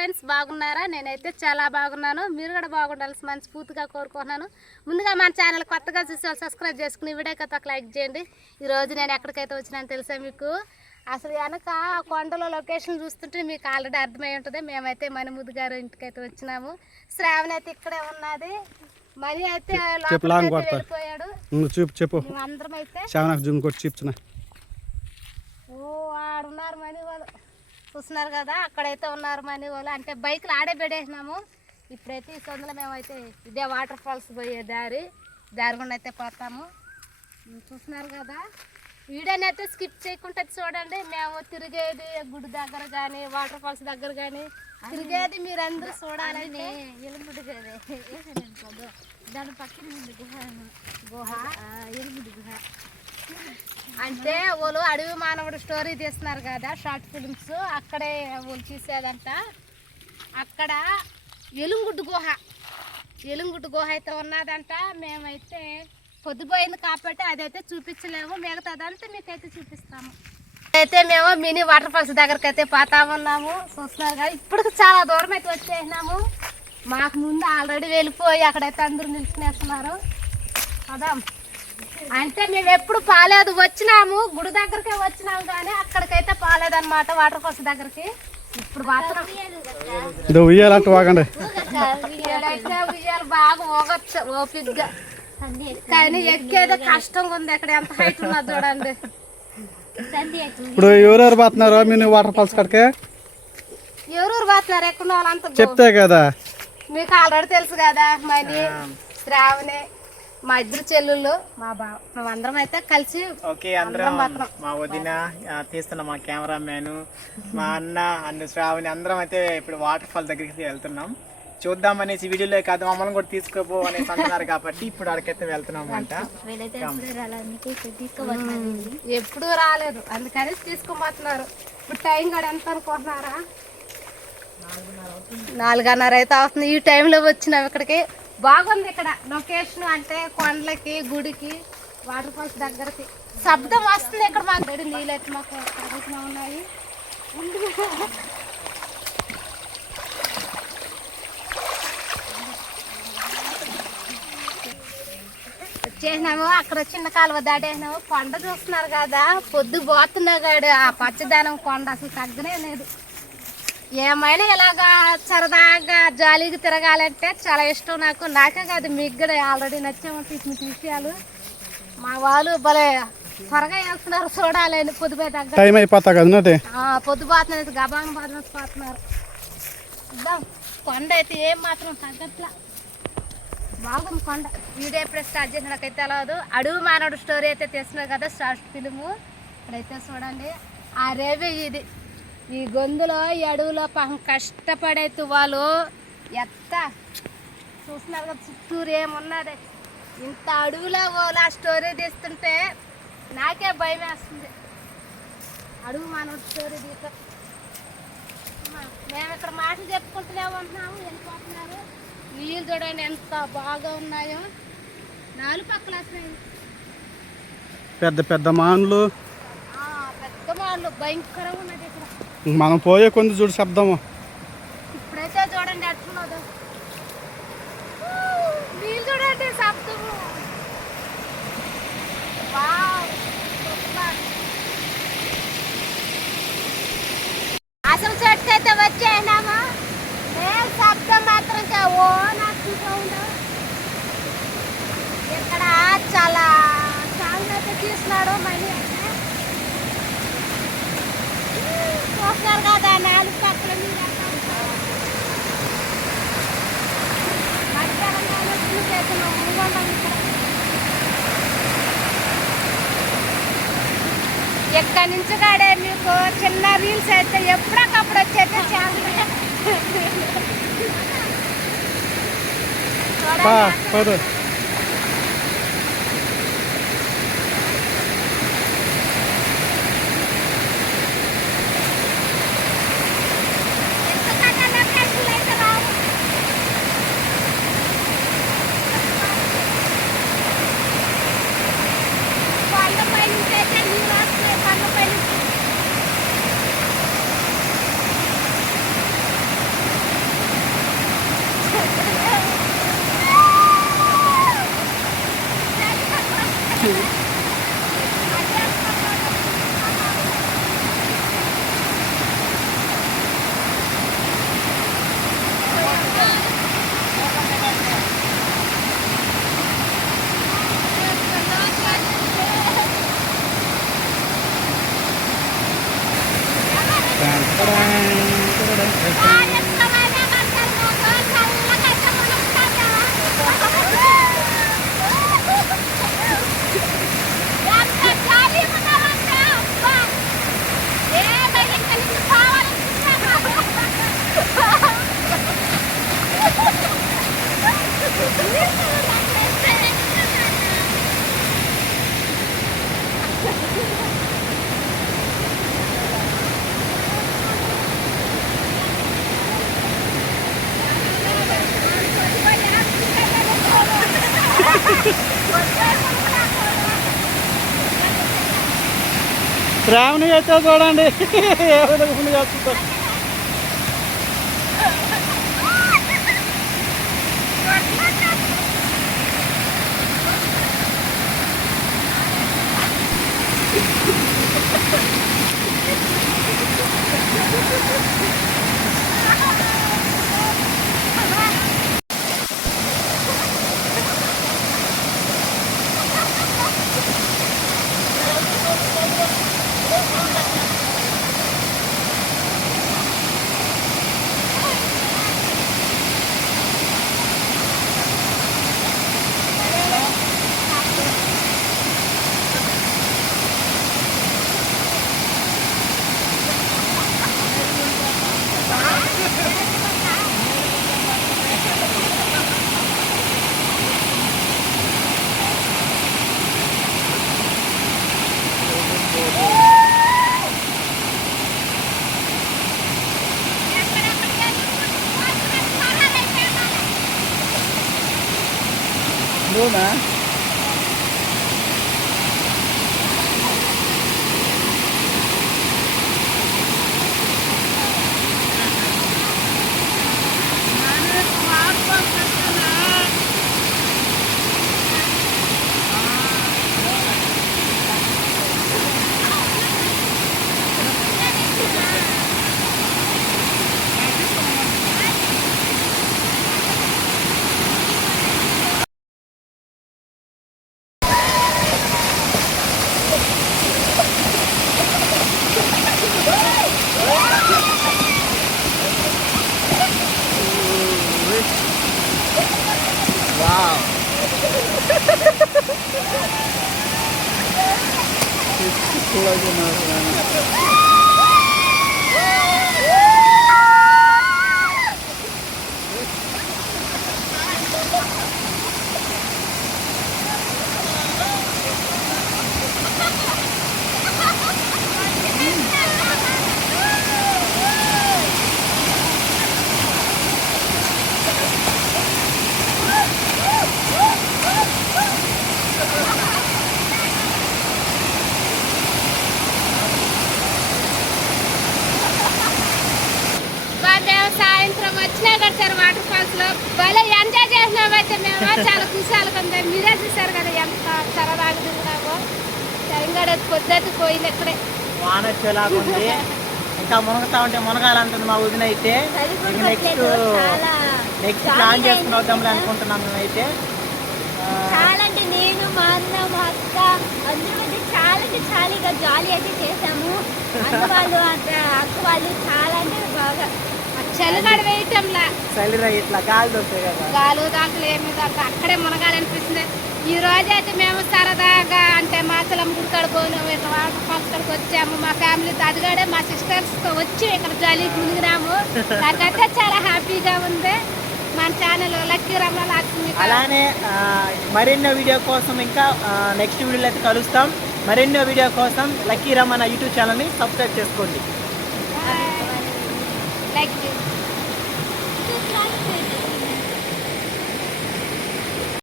Friends, బాగున్నారా? నేనైతే చాలా బాగున్నాను. మీరు కూడా బాగుండాల్సి మనస్ఫూర్తిగా కోరుకుంటున్నాను. ముందుగా మన ఛానల్ కొత్తగా చూసి వాళ్ళు సబ్స్క్రైబ్ చేసుకుని వీడియోకి ఒక లైక్ చేయండి. ఈరోజు నేను ఎక్కడికైతే వచ్చినాను తెలుసా మీకు? అసలు వెనక కొండలో లొకేషన్ చూస్తుంటే మీకు ఆల్రెడీ అర్థమై ఉంటుంది. మేమైతే మణిముద్దు గారు ఇంటికైతే వచ్చినాము. శ్రావణి అయితే ఇక్కడే ఉన్నది. మనీ అయితే వెళ్ళిపోయాడు. అందరం అయితే ఆడున్నారు మనీ వాళ్ళు, చూస్తున్నారు కదా, అక్కడైతే ఉన్నారు మనీ వాళ్ళు. అంటే బైక్లు ఆడే పెడేసినాము. ఇప్పుడైతే ఈ సొందులో మేమైతే ఇదే వాటర్ ఫాల్స్ పోయే దారి గుండా అయితే పోతాము. చూస్తున్నారు కదా, వీడియోని అయితే స్కిప్ చేయకుండా చూడండి. మేము తిరిగేది గుడి దగ్గర కానీ వాటర్ ఫాల్స్ దగ్గర కానీ తిరిగేది మీరందరూ చూడాలంటే ఎలుముడి దాని పక్కన గుహ ఎలుముడి గుహ అంటే వాళ్ళు అడవి మానవుడు స్టోరీ తీస్తున్నారు కదా, షార్ట్ ఫిల్మ్స్. అక్కడే వాళ్ళు తీసేదంట. అక్కడ ఎలుగుడ్డు గుహ అయితే ఉన్నదంట. మేమైతే పొద్దుపోయింది కాబట్టి అదైతే చూపించలేము. మిగతాదంతా మీకైతే చూపిస్తాము. అయితే మేము మినీ వాటర్ ఫాల్స్ దగ్గరికి అయితే పోతా ఉన్నాము. చూస్తున్నారు కదా, ఇప్పుడు చాలా దూరం అయితే వచ్చేసినాము. మాకు ముందు ఆల్రెడీ వెళ్ళిపోయి అక్కడైతే అందరూ నిలిచినేస్తున్నారు కదా. అంటే మేము ఎప్పుడు పాలేదు, వచ్చినాము గుడి దగ్గరకే వచ్చినాము కానీ అక్కడికైతే పాలేదన్నమాట వాటర్ ఫాల్స్ దగ్గరికి. ఇప్పుడు మాత్రం ఉయ్యాలైతే ఉయ్యాలి బాగా ఊగొచ్చు ఓపిగ్గా, కానీ ఎక్కేదో కష్టంగా ఉంది. అక్కడ ఎంత హైట్ ఉన్నది చూడండి. ఇప్పుడు ఎవరెవరు పోతున్నారు మీ వాటర్ ఫాల్స్ కాడికి? ఎవరెవరు పోతున్నారు ఎక్కడ వాళ్ళంతా చెప్తే కదా, మీకు ఆల్రెడీ తెలుసు కదా. మనీ, శ్రావణి, మా ఇద్దరు చెల్లుళ్ళు, మా బావ, మేమందరం అయితే కలిసి అందరం మా వదిన తీస్తున్న మా కెమెరా మ్యాన్, మా అన్న అండ్ శ్రావణి అందరం అయితే ఇప్పుడు వాటర్ ఫాల్ దగ్గరికి వెళ్తున్నాం. చూద్దామనేసి వీడియోలో కాదు మమ్మల్ని కూడా తీసుకోపో అనేసి అంటున్నారు కాబట్టి ఇప్పుడు అక్కడికైతే వెళ్తున్నాం అంట. ఎప్పుడు రాలేదు అందుకని తీసుకోబోతున్నారు. ఇప్పుడు టైం కూడా ఎంత అనుకుంటున్నారా? 4:30 అయితే అవుతుంది. ఈ టైంలో వచ్చినాం ఇక్కడికి. బాగుంది ఇక్కడ లొకేషన్, అంటే కొండలకి గుడికి వాటర్ ఫాల్స్ దగ్గరకి శబ్దం వస్తుంది. ఇక్కడ మాకు గడి నీళ్ళు అయితే మాకు ఉన్నాయి. వచ్చేసినాము. అక్కడ చిన్న కాలువ దాటేసినాము. కొండ చూస్తున్నారు కదా, పొద్దు పోతున్నా కాడు ఆ పచ్చదనం కొండ అసలు తగ్గనే లేదు. ఏమైనా ఇలాగా సరదాగా జాలీగా తిరగాలంటే చాలా ఇష్టం నాకు. నాకే కాదు మీకు కూడా ఆల్రెడీ నచ్చామంటే ఇటువంటి విషయాలు. మా వాళ్ళు భలే త్వరగా వెళ్తున్నారు చూడాలని. పొద్దుపోయి దగ్గర పొద్దుపోతున్నారు, గబాన్ పోతున్నారు. ఇద్దాం కొండ అయితే ఏం మాత్రం తగ్గట్లా బాగుంది కొండ. వీడియో ఎప్పుడే స్టార్ట్ చేసిన నాకైతే తెలియదు. అడవి మానవుడు స్టోరీ అయితే తెస్తున్నారు కదా, షార్ట్ ఫిల్ము. ఇక్కడైతే చూడండి ఆ రేవే ఇది. ఈ గొంతులో ఈ అడవిలో పాపం కష్టపడే వాళ్ళు ఎత్త చూస్తున్నారు కదా, చుట్టూరు ఏమున్నది. ఇంత అడవిలో వాళ్ళు ఆ స్టోరీ తీస్తుంటే నాకే భయం వేస్తుంది. అడవి మానవుడు స్టోరీ తీస్తాం. మేము ఇక్కడ మాటలు చెప్పుకుంటూనే ఉంటున్నాము, వెళ్ళిపోతున్నారు. నీళ్ళు చూడండి ఎంత బాగా ఉన్నాయో. 4 పక్కల పెద్ద పెద్ద మాన్లు, పెద్ద మాన్లు భయంకరంగా ఉన్నది ఇక్కడ. మనం పోయే కొంచెం చూడు శబ్దము. ఇప్పుడైతే చూడండి ఎట్లున్నదో, నీళ్ళు చూడండి శబ్దము. అసలు చెట్టు అయితే వచ్చేసినామా, శబ్దం మాత్రం ఓ నాకు ఇక్కడ చాలా సాంగ్ అయితే తీస్తున్నాడు మళ్ళీ. అయితే చూస్తున్నారు కదా 4 పక్కల మీరు ఎక్కడి నుంచి కాడే మీకు చిన్న రీల్స్ అయితే ఎప్పటికప్పుడు వచ్చేది చాలా. శ్రావణి అయితే చూడండి ఏ విధంగా చేస్తుందో. అవునా సాయంత్రం వచ్చినా కట్టారు వాటర్ ఫాల్స్ లో భలే ఎంజాయ్ చేసినామైతే మేము చాలా కుశాలు కొంత మీరే చూసారు కదా ఎంత సరదాగా తిన్నామో తెలంగాణ పొద్దుకు పోయింది ఇక్కడే వాన వచ్చేలాగుంది ఇంకా మునగతా ఉంటే మునగాలంటుంది మా వదిన అయితే నెక్స్ట్ ప్లాన్ చేసుకుని వద్దాంలే అనుకుంటున్నాను నేనైతే చాలా అంటే నేను మా అన్న మా అక్క అందరూ చాలా ఇక జాలీ అయితే చేసాము అన్న వాళ్ళు అక్క వాళ్ళు చాలా అంటే బాగా చలిగాడు వేయటంలా చలిరా ఇట్లా గాలి దొరుకుతాయి కదా గాలు దాకులు ఏమి దాకా అక్కడే మునగాలనిపిస్తుంది ఈ రోజు అయితే మేము సరదాగా అంటే మాచలం గుడికాడ పోయినాము ఇక్కడ వాటర్ ఫాల్స్ కాడికి వచ్చాము మా ఫ్యామిలీతో అదిగాడే మా సిస్టర్స్తో వచ్చి ఇక్కడ జాలీ మునిగినాము నాకైతే చాలా హ్యాపీగా ఉంది మన ఛానల్ లక్కీ రమణ లక్ష్మి అలానే మరెన్నో వీడియో కోసం ఇంకా నెక్స్ట్ వీడియోలో అయితే కలుస్తాం మరెన్నో వీడియో కోసం లక్కీ రమణ యూట్యూబ్ ఛానల్ని సబ్స్క్రైబ్ చేసుకోండి